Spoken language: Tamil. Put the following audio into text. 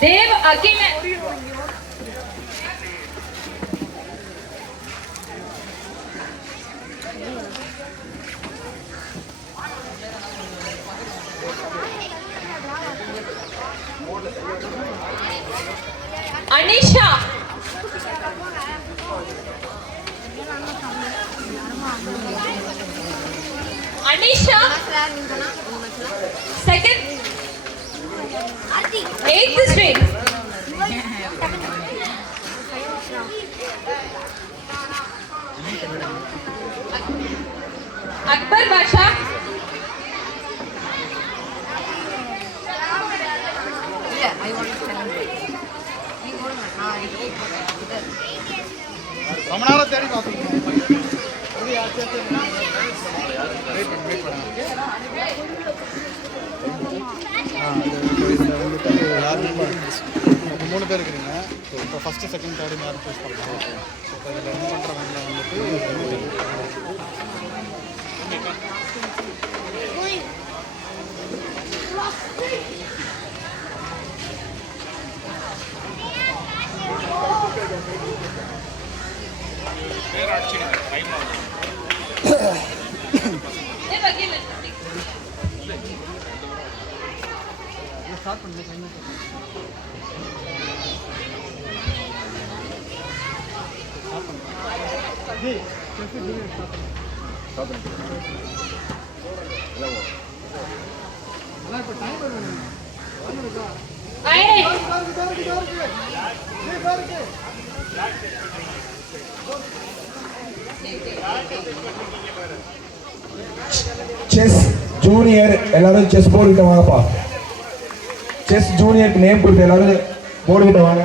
Dev Akila Anisha Anisha second 8th street Akbar Basha ரொம்ப நேரம் தேடி பார்த்துருக்கோம். இப்போ 3 பேர் இருக்கிறீங்க. இப்போ ஃபஸ்ட்டு செகண்ட் தேர்டு யாரும் சூஸ் பண்ணலாம். இப்போ இதில் என்ன பண்ணுறவங்க வந்துட்டு ஸ்டார்ட் பண்ணுங்க. செஸ் ஜூனியர் எல்லாரும் செஸ் போர்டு கிட்ட வாங்கப்பா. செஸ் ஜூனியருக்கு நேம் கொடுத்து எல்லாரும் போர்டு கிட்ட வாங்க.